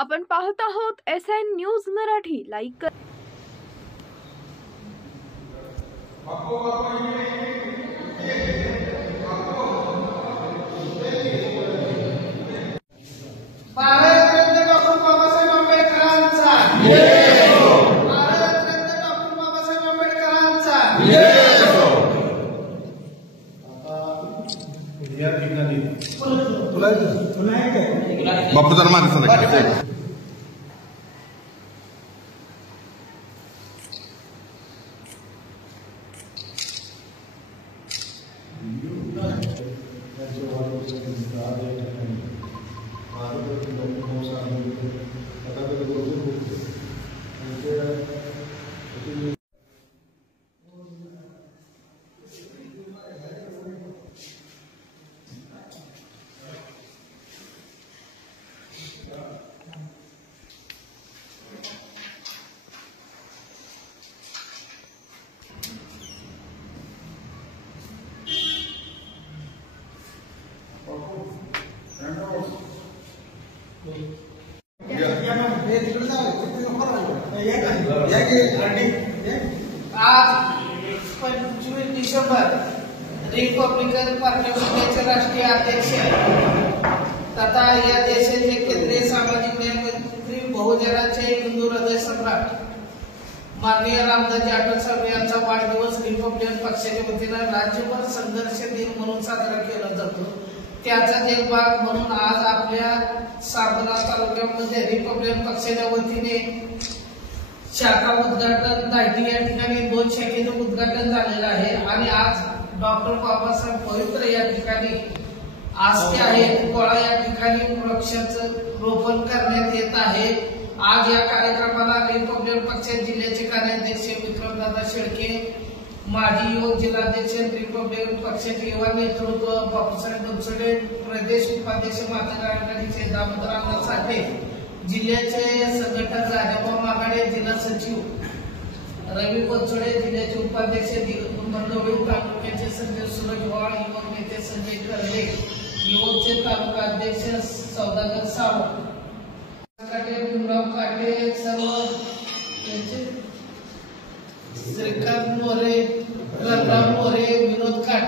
आपण पाहत आहोत SN न्यूज मराठी। लाईक करा। भारतरत्न डॉक्टर बाबासाहेब आंबेडकरांचा भारतरत्न डॉक्टर बाबासाहेब आंबेडकरांचा बापू जरा मागे आज 25 डिसेंबर रिपब्लिकन पार्टी ऑफ इंडियाचे राष्ट्रीय अध्यक्ष तथा या देशाचे केंद्रीय सामाजिक न्याय मंत्री बहुजनाचे हिंदू हृदय सम्राट माननीय रामदासजी आठवले साहेब यांचा वाढदिवस रिपब्लिकन पक्षाच्या वतीने राज्यभर संघर्ष दिन म्हणून साजरा केला जातो। त्याचा एक भाग म्हणून आज आपल्या सारंगखेडा तालुक्यामध्ये रिपब्लिकन पक्षाच्या वतीने शाखा उद्घाटन दायटी या ठिकाणी 2 शाखेचे उद्घाटन झालेलं आहे आणि आज डॉक्टर बाबासाहेब पवित्र या ठिकाणी आस्थे आहेत कोळा या ठिकाणी वृक्षाचं रोपण करण्यात येत आहे। आज या कार्यक्रमाला रिपब्लिकन पक्षाचे जिल्ह्याचे कार्याध्यक्ष विक्रमदादा शेळके, माजी युवक जिल्हाध्यक्ष रिपब्लिकन पक्षाचे युवा नेतृत्व बापूसाहेब बनसोडे, प्रदेश उपाध्यक्ष माता आघाडीचे दामोदर साठे, जिल्ह्याचे संघटक राजाभाऊ मागाडे, जिल्हा सचिव रवी बनसोडे, जिल्ह्याचे उपाध्यक्ष मंगळवेढ तालुक्याचे संजय सुरजवाळ, युवक नेते संजय कर्ले, युवकचे तालुका अध्यक्ष सौदागर सावंत, भीमराव काटे, सर्व श्रीकांत मोरे, रंगराव मोरे, विनोद काट।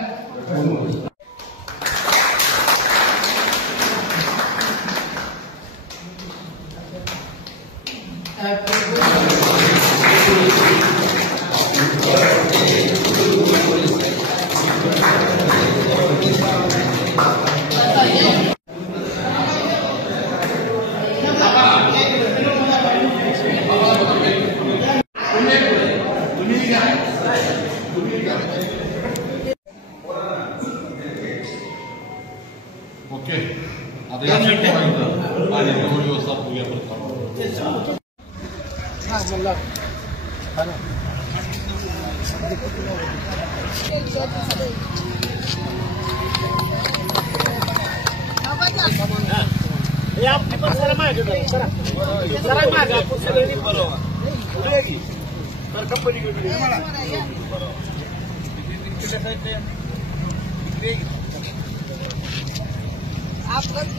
ओके आता या पाणी व्यवस्था पूजा करतो।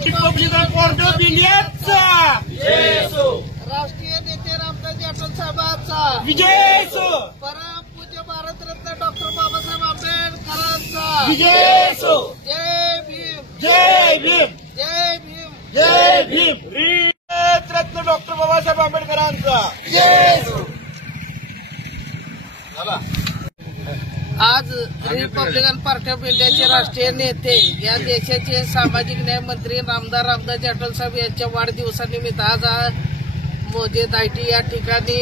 रिपब्लिकन पार्टी ऑफ इंडियाचा राष्ट्रीय नेते रामदासजी आठवले साहेबांचा विजय असो। परमपूज्य भारतरत्न डॉक्टर बाबासाहेब आंबेडकरांचा विजय असो। जय भीम, जय भीम, जय भीम, जय भीम। भारतरत्न डॉक्टर बाबासाहेब आंबेडकरांचा विजय असो। आज रिपब्लिकन पार्टी ऑफ इंडियाचे राष्ट्रीय नेते या देशाचे सामाजिक न्याय मंत्री रामदासजी आठवले साहेब यांच्या वाढदिवसानिमित्त आज मोजे दायटी या ठिकाणी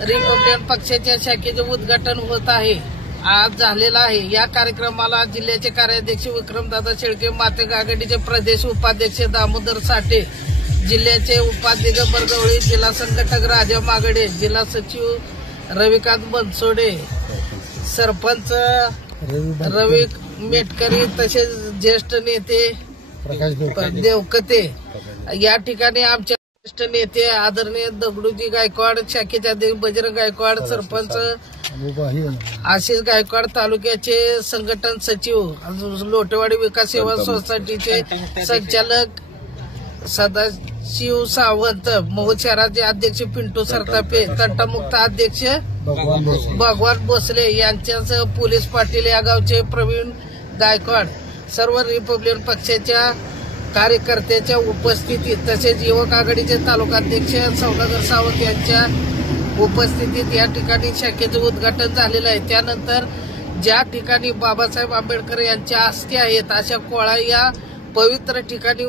रिपब्लिकन पक्षाच्या शाखेचे उद्घाटन होत आहे, आज झालेलं आहे। या कार्यक्रमाला जिल्ह्याचे कार्याध्यक्ष विक्रमदादा शेळके, माता आघाडीचे प्रदेश उपाध्यक्ष दामोदर साठे, जिल्ह्याचे उपाध्यक्ष बरगवळी, जिल्हा संघटक राजा मागडे, जिल्हा सचिव रविकांत बनसोडे, सरपंच रवी मेटकरी तसेच ज्येष्ठ नेते देवकते या ठिकाणी आमच्या ज्येष्ठ नेते आदरणीय दगडूजी गायकवाड, शाखेचे अध्यक्ष बजरंग गायकवाड, सरपंच आशिष गायकवाड, तालुक्याचे संघटन सचिव, लोटेवाडी विकास सेवा सोसायटीचे संचालक सदाशिव सावंत, मोहोळ शहराचे अध्यक्ष पिंटू सरतापे, तंटामुक्त अध्यक्ष भगवान भोसले यांच्यासह पोलीस पाटील या गावचे प्रवीण गायकवाड, सर्व रिपब्लिकन पक्षाच्या कार्यकर्त्याच्या उपस्थितीत तसेच युवक आघाडीचे तालुकाध्यक्ष सौदागर सावंत यांच्या उपस्थितीत या ठिकाणी शाखेचं उद्घाटन झालेलं आहे। त्यानंतर ज्या ठिकाणी बाबासाहेब आंबेडकर यांच्या अस्थी आहेत अशा कोळा या पवित्र ठिकाणी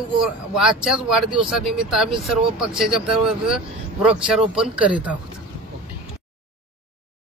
आजच्याच वाढदिवसानिमित्त आम्ही सर्व पक्षाच्या वृक्षारोपण करीत आहोत।